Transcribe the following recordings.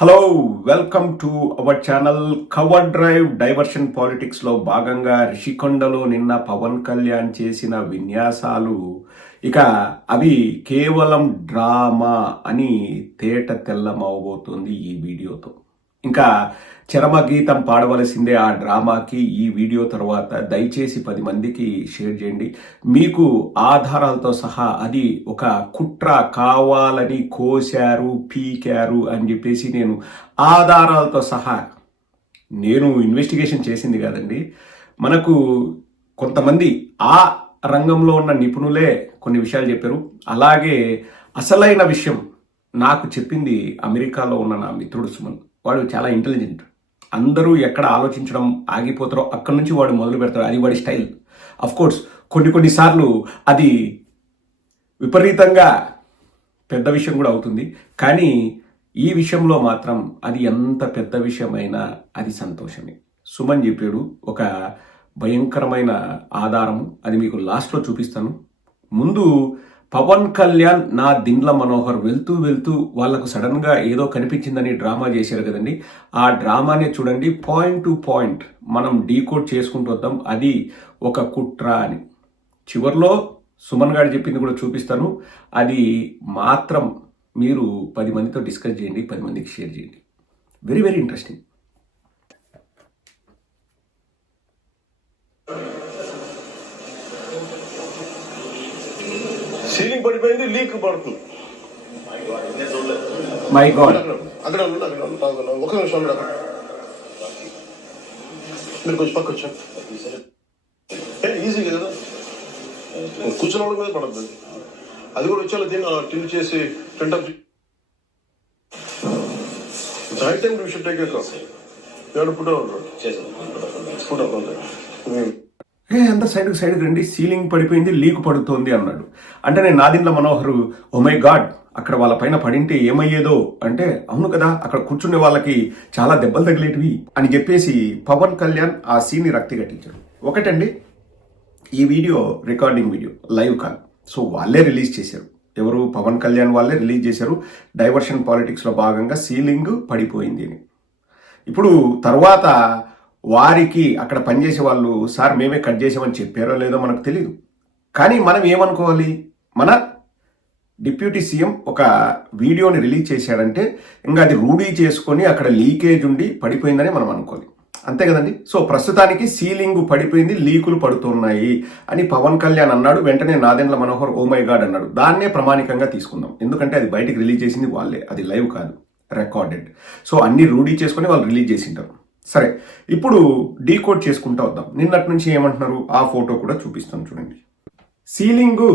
Hello welcome to our channel cover drive diversion పాలిటిక్స్లో భాగంగా రిషికొండలో నిన్న పవన్ కళ్యాణ్ చేసిన విన్యాసాలు. ఇక అవి కేవలం డ్రామా అని తేట తెల్లమవబోతోంది ఈ వీడియోతో. ఇంకా చరమ గీతం పాడవలసిందే ఆ డ్రామాకి ఈ వీడియో తర్వాత. దయచేసి పది మందికి షేర్ చేయండి. మీకు ఆధారాలతో సహా అది ఒక కుట్ర కావాలని కోశారు పీకారు అని చెప్పేసి నేను ఆధారాలతో సహా నేను ఇన్వెస్టిగేషన్ చేసింది కాదండి. మనకు కొంతమంది ఆ రంగంలో ఉన్న నిపుణులే కొన్ని విషయాలు చెప్పారు. అలాగే అసలైన విషయం నాకు చెప్పింది అమెరికాలో ఉన్న నా మిత్రుడు సుమన్. వాడు చాలా ఇంటెలిజెంట్ అందరూ ఎక్కడ ఆలోచించడం ఆగిపోతారో అక్కడి నుంచి వాడు మొదలు పెడతాడు. అది వాడి స్టైల్. అఫ్ కోర్స్ కొన్ని కొన్నిసార్లు అది విపరీతంగా పెద్ద విషయం కూడా అవుతుంది. కానీ ఈ విషయంలో మాత్రం అది ఎంత పెద్ద విషయమైనా అది సంతోషమే. సుమన్ చెప్పాడు ఒక భయంకరమైన ఆధారము. అది మీకు లాస్ట్లో చూపిస్తాను. ముందు పవన్ కళ్యాణ్ నా దిండ్ల మనోహర్ వెళ్తూ వెళ్తూ వాళ్ళకు సడన్గా ఏదో కనిపించిందని డ్రామా చేశారు కదండి. ఆ డ్రామానే చూడండి. పాయింట్ టు పాయింట్ మనం డీకోడ్ చేసుకుంటూ వద్దాం. అది ఒక కుట్ర అని. చివర్లో సుమన్ గారు చెప్పింది కూడా చూపిస్తాను. అది మాత్రం మీరు పది మందితో డిస్కస్ చేయండి పది మందికి షేర్ చేయండి. Very very interesting. సీలింగ్ పడిపోయింది లీక్ పడుతుంది. My god. అక్కడ ఉండు, ఉండు. ఒక నిమిషం ఉండు అక్కడ. మీరు కొంచెం పక్క ఈజీ కదా. కూర్చున్న వాళ్ళ మీద పడద్దు. అది కూడా వచ్చేలా దీన్ని టిల్ చేసి print up right time you should take call ఎవరు పుట్ పుట్ అప్ ఏ అంత సైడ్ సైడ్కి రండి. సీలింగ్ పడిపోయింది లీక్ పడుతోంది అన్నాడు. అంటే నేను నాదిండ్ల మనోహరు ఒమై గాడ్ అక్కడ వాళ్ళ పైన పడింటే ఏమయ్యేదో? అంటే అవును కదా అక్కడ కూర్చునే వాళ్ళకి చాలా దెబ్బలు తగిలేటివి అని చెప్పేసి పవన్ కళ్యాణ్ ఆ సీన్ని రక్తి కట్టించాడు. ఒకటండి ఈ video recording video live call. So వాళ్ళే రిలీజ్ చేశారు. ఎవరు? పవన్ కళ్యాణ్ వాళ్ళే రిలీజ్ చేశారు. డైవర్షన్ పాలిటిక్స్లో భాగంగా సీలింగ్ పడిపోయింది అని. ఇప్పుడు తర్వాత వారికి అక్కడ పనిచేసే వాళ్ళు సార్ మేమే కట్ చేసామని చెప్పారో లేదో మనకు తెలియదు కానీ మనం ఏమనుకోవాలి? మన డిప్యూటీ సీఎం ఒక వీడియోని రిలీజ్ చేశాడంటే ఇంకా అది రూఢీ చేసుకొని అక్కడ లీకేజ్ ఉండి పడిపోయిందని మనం అనుకోవాలి. అంతే కదండి? సో ప్రస్తుతానికి సీలింగ్ పడిపోయింది లీకులు పడుతున్నాయి అని పవన్ కళ్యాణ్ అన్నాడు వెంటనే నాదెండ్ల మనోహర్ ఓమై గాడ్ అన్నాడు. దాన్నే ప్రమాణికంగా తీసుకుందాం. ఎందుకంటే అది బయటకు రిలీజ్ చేసింది వాళ్ళే. అది లైవ్ కాదు రికార్డెడ్. సో అన్ని రూఢీ చేసుకొని వాళ్ళు రిలీజ్ చేసింటారు. సరే ఇప్పుడు డీకోడ్ చేసుకుంటా వద్దాం. నిన్నటి నుంచి ఏమంటున్నారు? ఆ ఫోటో కూడా చూపిస్తాను చూడండి. సీలింగ్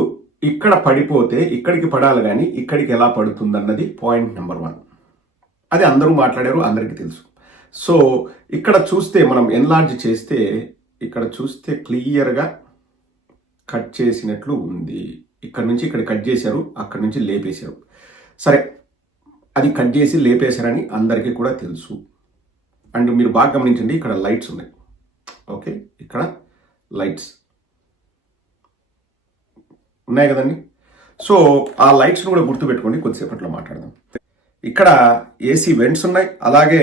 ఇక్కడ పడిపోతే ఇక్కడికి పడాలి కానీ ఇక్కడికి ఎలా పడుతుందన్నది పాయింట్ నెంబర్ వన్. అది అందరూ మాట్లాడారు అందరికీ తెలుసు. సో ఇక్కడ చూస్తే మనం ఎన్లార్జ్ చేస్తే ఇక్కడ చూస్తే క్లియర్గా కట్ చేసినట్లు ఉంది. ఇక్కడ నుంచి ఇక్కడ కట్ చేశారు అక్కడ నుంచి లేపేశారు. సరే అది కట్ చేసి లేపేశారని అందరికీ కూడా తెలుసు. అండ్ మీరు బాగా గమనించండి ఇక్కడ లైట్స్ ఉన్నాయి. ఓకే? ఇక్కడ లైట్స్ ఉన్నాయి కదండి? సో ఆ లైట్స్ను కూడా గుర్తుపెట్టుకోండి కొద్దిసేపట్లో మాట్లాడదాం. ఇక్కడ ఏసీ వెంట్స్ ఉన్నాయి అలాగే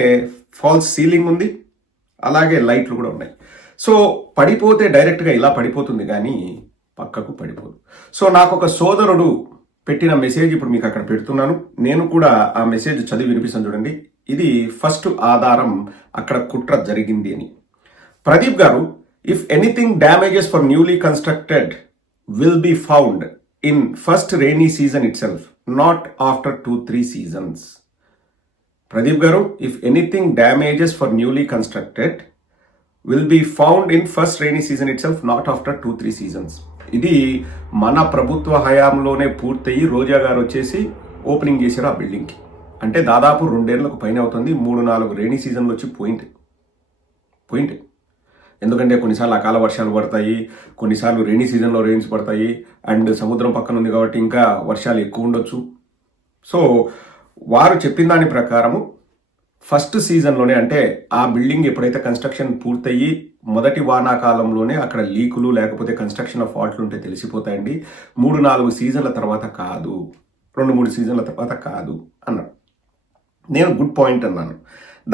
ఫాల్స్ సీలింగ్ ఉంది అలాగే లైట్లు కూడా ఉన్నాయి. సో పడిపోతే డైరెక్ట్గా ఇలా పడిపోతుంది కానీ పక్కకు పడిపోదు. సో నాకు ఒక సోదరుడు పెట్టిన మెసేజ్ ఇప్పుడు మీకు అక్కడ పెడుతున్నాను. నేను కూడా ఆ మెసేజ్ చదివి వినిపిస్తాను చూడండి. ఇది ఫస్ట్ ఆధారం అక్కడ కుట్ర జరిగింది అని. Pradeep garu if anything damages for newly constructed will be found in first rainy season itself not after two three seasons Pradeep garu if anything damages for newly constructed will be found in first rainy season itself not after two three seasons ఇది మన ప్రభుత్వ హయాంలోనే పూర్తయి రోజా గారు వచ్చేసి opening చేశారు ఆ బిల్డింగ్కి అంటే దాదాపు రెండేళ్ళకు పైన అవుతుంది మూడు నాలుగు రెయినీ సీజన్లు వచ్చి పోయింది పోయింది ఎందుకంటే కొన్నిసార్లు అకాల వర్షాలు పడతాయి కొన్నిసార్లు రెయినీ సీజన్లో రెయిన్స్ పడతాయి అండ్ సముద్రం పక్కన ఉంది కాబట్టి ఇంకా వర్షాలు ఎక్కువ ఉండొచ్చు. సో వారు చెప్పిన దాని ప్రకారము ఫస్ట్ సీజన్లోనే అంటే ఆ బిల్డింగ్ ఎప్పుడైతే కన్స్ట్రక్షన్ పూర్తయి మొదటి వానాకాలంలోనే అక్కడ లీకులు లేకపోతే కన్స్ట్రక్షన్ ఫాల్ట్లు ఉంటే తెలిసిపోతాయండి. మూడు నాలుగు సీజన్ల తర్వాత కాదు. రెండు మూడు సీజన్ల తర్వాత కాదు అన్నాడు నేను గుడ్ పాయింట్ అన్నాను.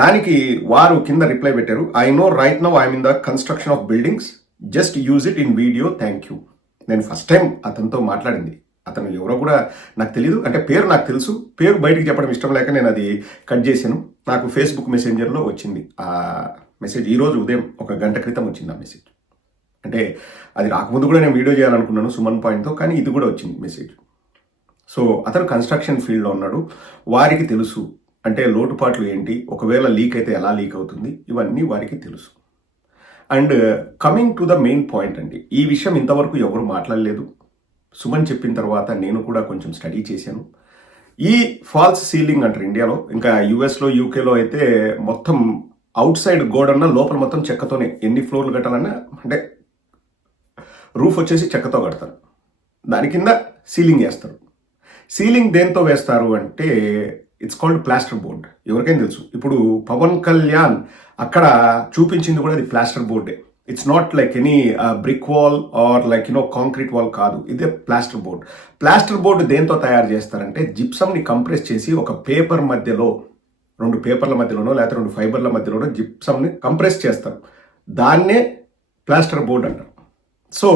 దానికి వారు కింద రిప్లై పెట్టారు I know right now I'm in the construction of buildings just use it in video thank you నేను ఫస్ట్ టైం అతనితో మాట్లాడింది. అతను ఎవరో కూడా నాకు తెలియదు అంటే పేరు నాకు తెలుసు. పేరు బయటికి చెప్పడం ఇష్టం లేక నేను అది కట్ చేశాను. నాకు ఫేస్బుక్ మెసెంజర్లో వచ్చింది. ఆ మెసేజ్ ఈరోజు ఉదయం ఒక గంట క్రితం వచ్చింది ఆ మెసేజ్ అంటే అది రాకముందు కూడా నేను వీడియో చేయాలనుకున్నాను సుమన్ పాయింట్తో కానీ ఇది కూడా వచ్చింది మెసేజ్ సో అతను కన్స్ట్రక్షన్ ఫీల్డ్లో ఉన్నాడు. వారికి తెలుసు. అంటే లోటుపాట్లు ఏంటి? ఒకవేళ లీక్ అయితే ఎలా లీక్ అవుతుంది? ఇవన్నీ వారికి తెలుసు. And coming to the main point అండి. ఈ విషయం ఇంతవరకు ఎవరు మాట్లాడలేదు. సుమన్ చెప్పిన తర్వాత నేను కూడా కొంచెం స్టడీ చేశాను. ఈ ఫాల్స్ సీలింగ్ అంటారు ఇండియాలో ఇంకా యుఎస్లో యూకేలో అయితే మొత్తం అవుట్ సైడ్ గోడన్న లోపల మొత్తం చెక్కతోనే ఎన్ని ఫ్లోర్లు కట్టాలన్నా అంటే రూఫ్ వచ్చేసి చెక్కతో కడతారు. దాని కింద సీలింగ్ వేస్తారు. సీలింగ్ దేంతో వేస్తారు అంటే ఇట్స్ కాల్డ్ ప్లాస్టర్ బోర్డ్ ఎవరికైనా తెలుసు. ఇప్పుడు పవన్ కళ్యాణ్ అక్కడ చూపించింది కూడా అది plaster బోర్డే it's not like any brick wall or like you know concrete wall కాదు. ఇదే ప్లాస్టర్ బోర్డ్ ప్లాస్టర్ బోర్డ్ దేంతో తయారు చేస్తారంటే జిప్సమ్ని కంప్రెస్ చేసి ఒక పేపర్ మధ్యలో రెండు పేపర్ల మధ్యలోనో లేకపోతే రెండు ఫైబర్ల మధ్యలోనో జిప్సమ్ని కంప్రెస్ చేస్తారు. దాన్నే ప్లాస్టర్ బోర్డ్ అంటారు. సో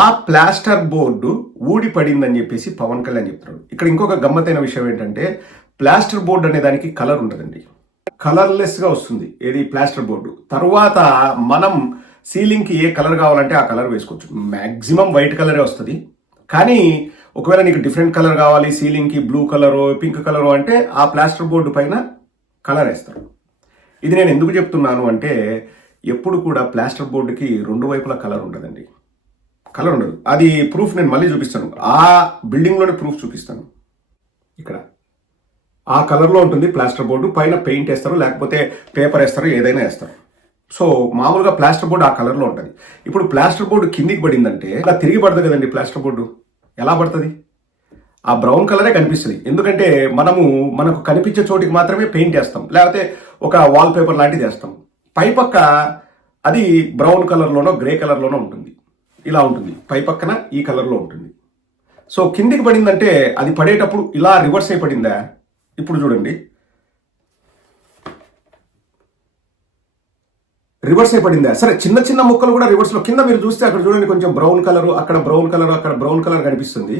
ఆ ప్లాస్టర్ బోర్డు ఊడిపడిందని చెప్పేసి పవన్ కళ్యాణ్ చెప్తున్నాడు. ఇక్కడ ఇంకొక గమ్మతైన విషయం ఏంటంటే ప్లాస్టర్ బోర్డు అనే దానికి కలర్ ఉంటుందండి. కలర్లెస్గా వస్తుంది ఏది ప్లాస్టర్ బోర్డు. తర్వాత మనం సీలింగ్కి ఏ కలర్ కావాలంటే ఆ కలర్ వేసుకోవచ్చు. మ్యాక్సిమం వైట్ కలరే వస్తుంది. కానీ ఒకవేళ నీకు డిఫరెంట్ కలర్ కావాలి సీలింగ్కి బ్లూ కలరు పింక్ కలరు అంటే ఆ ప్లాస్టర్ బోర్డు పైన కలర్ వేస్తారు. ఇది నేను ఎందుకు చెప్తున్నాను అంటే ఎప్పుడు కూడా ప్లాస్టర్ బోర్డుకి రెండు వైపులా కలర్ ఉండదండి. కలర్ ఉండదు. అది ప్రూఫ్ నేను మళ్ళీ చూపిస్తాను. ఆ బిల్డింగ్లోనే ప్రూఫ్ చూపిస్తాను. ఇక్కడ. ఆ కలర్లో ఉంటుంది ప్లాస్టర్ బోర్డు పైన పెయింట్ వేస్తారు లేకపోతే పేపర్ వేస్తారు ఏదైనా వేస్తారు. సో మామూలుగా ప్లాస్టర్ బోర్డు ఆ కలర్లో ఉంటుంది. ఇప్పుడు ప్లాస్టర్ బోర్డు కిందికి పడిందంటే అలా తిరిగి పడదు కదండి ప్లాస్టర్ బోర్డు ఎలా పడుతుంది? ఆ బ్రౌన్ కలరే కనిపిస్తుంది. ఎందుకంటే మనము మనకు కనిపించే చోటికి మాత్రమే పెయింట్ వేస్తాం. లేకపోతే ఒక వాల్ పేపర్ లాంటిది వేస్తాం. పైపక్క అది బ్రౌన్ కలర్లోనో గ్రే కలర్లోనో ఉంటుంది. ఇలా ఉంటుంది. పై పక్కన ఈ కలర్లో ఉంటుంది. సో కిందికి పడిందంటే అది పడేటప్పుడు ఇలా రివర్స్ అయి పడిందా? ఇప్పుడు చూడండి. రివర్స్ అయిపడిందా? సరే చిన్న చిన్న ముక్కలు కూడా రివర్స్లో కింద మీరు చూస్తే అక్కడ చూడండి కొంచెం బ్రౌన్ కలర్ అక్కడ బ్రౌన్ కలర్ అక్కడ బ్రౌన్ కలర్ కనిపిస్తుంది.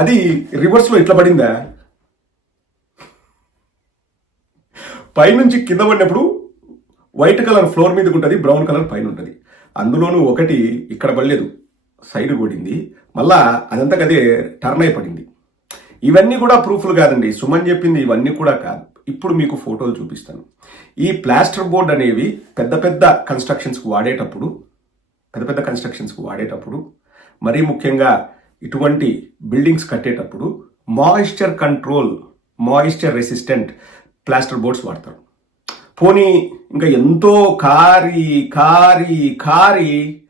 అది రివర్స్లో ఇట్లా పడిందా? పైనుంచి కింద పడినప్పుడు వైట్ కలర్ ఫ్లోర్ మీదకి ఉంటుంది బ్రౌన్ కలర్ పైన ఉంటుంది. అందులోనూ ఒకటి ఇక్కడ పడలేదు సైడ్ కొడింది మళ్ళా అదంతకదే టర్న్ అయి పడింది ఇవన్నీ కూడా ప్రూఫ్లు కాదండి. సుమన్ చెప్పింది ఇవన్నీ కూడా కాదు. ఇప్పుడు మీకు ఫోటోలు చూపిస్తాను. ఈ ప్లాస్టర్ బోర్డ్ అనేవి పెద్ద పెద్ద కన్స్ట్రక్షన్స్కి వాడేటప్పుడు పెద్ద పెద్ద కన్స్ట్రక్షన్స్కి వాడేటప్పుడు మరీ ముఖ్యంగా ఇటువంటి బిల్డింగ్స్ కట్టేటప్పుడు moisture control moisture resistant plaster boards వాడతారు. పోనీ ఇంకా ఎంతో కారి కారి కారి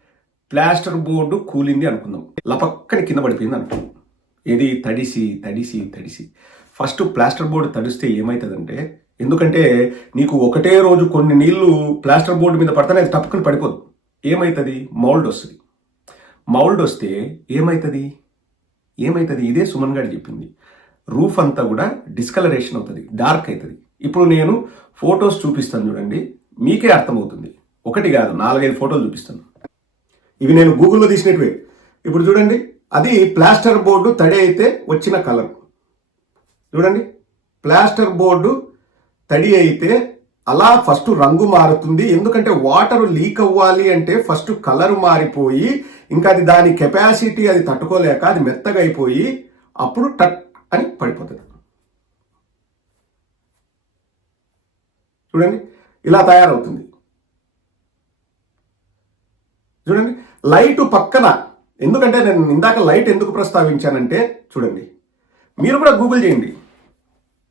ప్లాస్టర్ బోర్డు కూలింది అనుకుందాం. లపక్కని కింద పడిపోయింది అనుకుందాం. ఏది? తడిసి తడిసి తడిసి. ఫస్ట్ ప్లాస్టర్ బోర్డు తడిస్తే ఏమవుతుందంటే ఎందుకంటే నీకు ఒకటే రోజు కొన్ని నీళ్ళు ప్లాస్టర్ బోర్డు మీద పడితేనే అది తప్పకుండా పడిపోదు. ఏమవుతుంది మౌల్డ్ వస్తుంది. మౌల్డ్ వస్తే ఏమవుతుంది ఏమవుతుంది ఇదే సుమన్ గారు చెప్పింది. రూఫ్ అంతా కూడా డిస్కలరేషన్ అవుతుంది డార్క్ అవుతుంది ఇప్పుడు నేను ఫొటోస్ చూపిస్తాను చూడండి మీకే అర్థమవుతుంది. ఒకటి కాదు నాలుగైదు ఫోటోలు చూపిస్తాను. ఇవి నేను గూగుల్లో తీసినట్టువే. ఇప్పుడు చూడండి అది ప్లాస్టర్ బోర్డు తడి అయితే వచ్చిన కలర్. చూడండి. ప్లాస్టర్ బోర్డు తడి అయితే అలా ఫస్ట్ రంగు మారుతుంది. ఎందుకంటే వాటర్ లీక్ అవ్వాలి అంటే ఫస్ట్ కలర్ మారిపోయి ఇంకా అది దాని కెపాసిటీ అది తట్టుకోలేక అది మెత్తగా అయిపోయి అప్పుడు టట్ అని పడిపోతుంది. చూడండి. ఇలా తయారవుతుంది. చూడండి. లైట్ పక్కన ఎందుకంటే నేను ఇందాక లైట్ ఎందుకు ప్రస్తావించానంటే చూడండి. మీరు కూడా గూగుల్ చేయండి.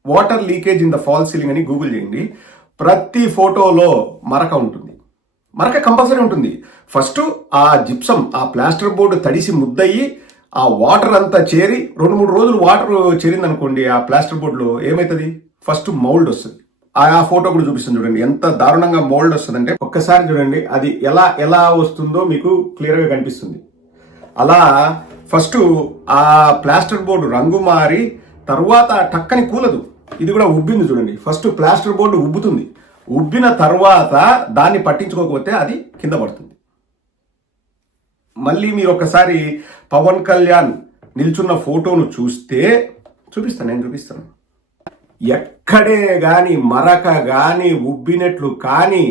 Water leakage in the false ceiling అని గూగుల్ చేయండి. ప్రతి ఫోటోలో మరక ఉంటుంది. మరక కంపల్సరీ ఉంటుంది. ఫస్ట్ ఆ జిప్సం ఆ ప్లాస్టర్ బోర్డు తడిసి ముద్దయి ఆ వాటర్ అంతా చేరి రెండు మూడు రోజులు వాటర్ చేరింది అనుకోండి ఆ ప్లాస్టర్ బోర్డులో ఏమవుతుంది ఫస్ట్ మౌల్డ్ వస్తుంది. ఆ ఆ ఫోటో కూడా చూపిస్తుంది చూడండి. ఎంత దారుణంగా మోల్డ్ వస్తుందంటే ఒక్కసారి చూడండి అది ఎలా ఎలా వస్తుందో మీకు క్లియర్గా కనిపిస్తుంది. అలా ఫస్ట్ ఆ ప్లాస్టర్ బోర్డు రంగు మారి తర్వాత టక్కని కూలదు. ఇది కూడా ఉబ్బింది చూడండి. ఫస్ట్ ప్లాస్టర్ బోర్డు ఉబ్బుతుంది. ఉబ్బిన తర్వాత దాన్ని పట్టించుకోకపోతే అది కింద పడుతుంది. మళ్ళీ మీరు ఒకసారి పవన్ కళ్యాణ్ నిల్చున్న ఫోటోను చూస్తే చూపిస్తాను నేను చూపిస్తాను. ఎక్కడే కానీ మరక కానీ ఉబ్బినట్లు కానీ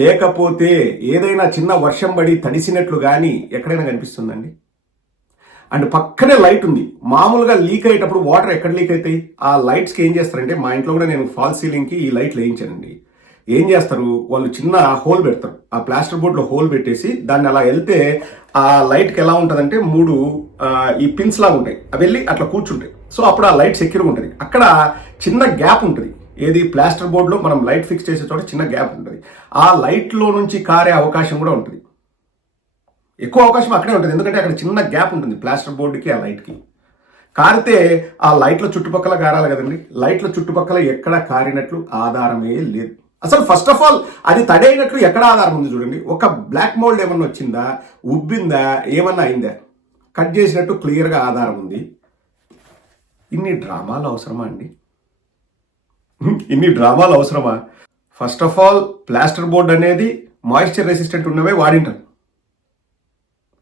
లేకపోతే ఏదైనా చిన్న వర్షం పడి తడిసినట్లు కానీ ఎక్కడైనా కనిపిస్తుందండి? అండ్ పక్కనే లైట్ ఉంది. మామూలుగా లీక్ అయ్యేటప్పుడు వాటర్ ఎక్కడ లీక్ అవుతాయి? ఆ లైట్స్కి ఏం చేస్తారంటే మా ఇంట్లో కూడా నేను ఫాల్ సీలింగ్కి ఈ లైట్లు వేయించానండి ఏం చేస్తారు? వాళ్ళు చిన్న హోల్ పెడతారు. ఆ ప్లాస్టర్ బోర్డ్లో హోల్ పెట్టేసి దాన్ని అలా వెళ్తే ఆ లైట్కి ఎలా ఉంటుందంటే మూడు ఈ పిన్స్ లాగా ఉంటాయి. అవి వెళ్ళి అట్లా కూర్చుంటాయి. సో అప్పుడు ఆ లైట్ సెక్యూర్గా ఉంటుంది. అక్కడ చిన్న గ్యాప్ ఉంటుంది. ఏది? ప్లాస్టర్ బోర్డ్లో మనం లైట్ ఫిక్స్ చేసే చోట చిన్న గ్యాప్ ఉంటుంది. ఆ లైట్లో నుంచి కారే అవకాశం కూడా ఉంటుంది. ఎక్కువ అవకాశం అక్కడే ఉంటుంది. ఎందుకంటే అక్కడ చిన్న గ్యాప్ ఉంటుంది. ప్లాస్టర్ బోర్డుకి ఆ లైట్కి. కారితే ఆ లైట్ల చుట్టుపక్కల కారాలి కదండి. లైట్ల చుట్టుపక్కల ఎక్కడ కారినట్లు ఆధారమే లేదు. అసలు ఫస్ట్ ఆఫ్ ఆల్ అది తడైనట్లు ఎక్కడ ఆధారం ఉంది చూడండి. ఒక బ్లాక్ మోల్డ్ ఏమన్నా వచ్చిందా? ఉబ్బిందా? ఏమన్నా అయిందా? కట్ చేసినట్టు క్లియర్గా ఆధారం ఉంది. ఇన్ని డ్రామాలు అవసరమా అండి? ఇన్ని డ్రామాలు అవసరమా? First of all plaster board అనేది మాయిశ్చర్ రెసిస్టెంట్ ఉన్నవే వాడింటారు.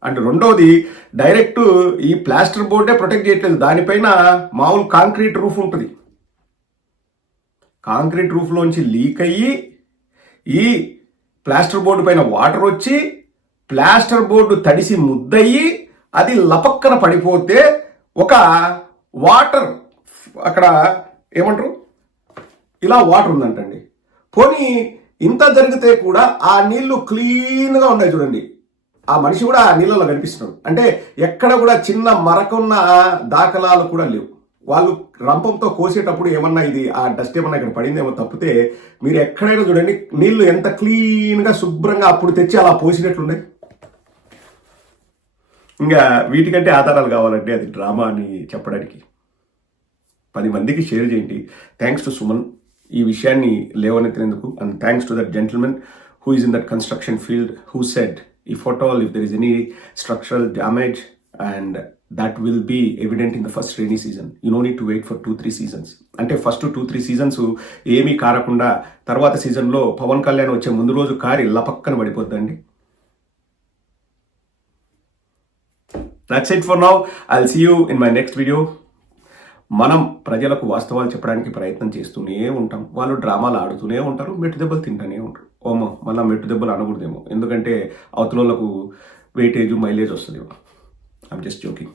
అండ్ రెండోది డైరెక్ట్ ఈ ప్లాస్టర్ బోర్డే ప్రొటెక్ట్ చేయట్లేదు. దానిపైన మామూలు కాంక్రీట్ రూఫ్ ఉంటుంది. కాంక్రీట్ రూఫ్లోంచి లీక్ అయ్యి ఈ ప్లాస్టర్ బోర్డు పైన వాటర్ వచ్చి ప్లాస్టర్ బోర్డు తడిసి ముద్దయ్యి అది లపక్కన పడిపోతే ఒక వాటర్ అక్కడ ఏమంటారు? ఇలా వాటర్ ఉందంటండి. పోనీ ఇంత జరిగితే కూడా ఆ నీళ్ళు క్లీన్గా ఉన్నాయి చూడండి. ఆ మనిషి కూడా ఆ నీళ్ళలో కనిపిస్తున్నాడు. అంటే ఎక్కడ కూడా చిన్న మరకున్న దాఖలాలు కూడా లేవు. వాళ్ళు రంపంతో కోసేటప్పుడు ఏమన్నా ఇది ఆ డస్ట్ ఏమన్నా ఇక్కడ పడిందేమో తప్పితే మీరు ఎక్కడైనా చూడండి నీళ్ళు ఎంత క్లీన్గా శుభ్రంగా అప్పుడు తెచ్చి అలా పోసినట్లున్నాయి. ఇంకా వీటికంటే ఆధారాలు కావాలంటే అది డ్రామా అని చెప్పడానికి. పది మందికి షేర్ చేయండి. Thanks to Suman. ఈ విషయాన్ని లేవనెత్తినందుకు and thanks to that gentlemen who is in that construction field who said if at all, if there is any structural damage and that will be evident in the first rainy season you know need to wait for two three seasons అంటే first two three seasons ఏమీ కారకుండా తర్వాత సీజన్లో పవన్ కళ్యాణ్ వచ్చే ముందు రోజు కారి లపక్కన పడిపోద్దండి. That's it for now I'll see you in my next video మనం ప్రజలకు వాస్తవాలు చెప్పడానికి ప్రయత్నం చేస్తూనే ఉంటాం. వాళ్ళు డ్రామాలు ఆడుతూనే ఉంటారు. మెట్టు దెబ్బలు తింటూనే ఉంటారు. ఓమో మళ్ళీ మెట్టు దెబ్బలు అనకూడదేమో. ఎందుకంటే అవతలకు వెయిటేజ్ మైలేజ్ వస్తుందేమో. I'm just joking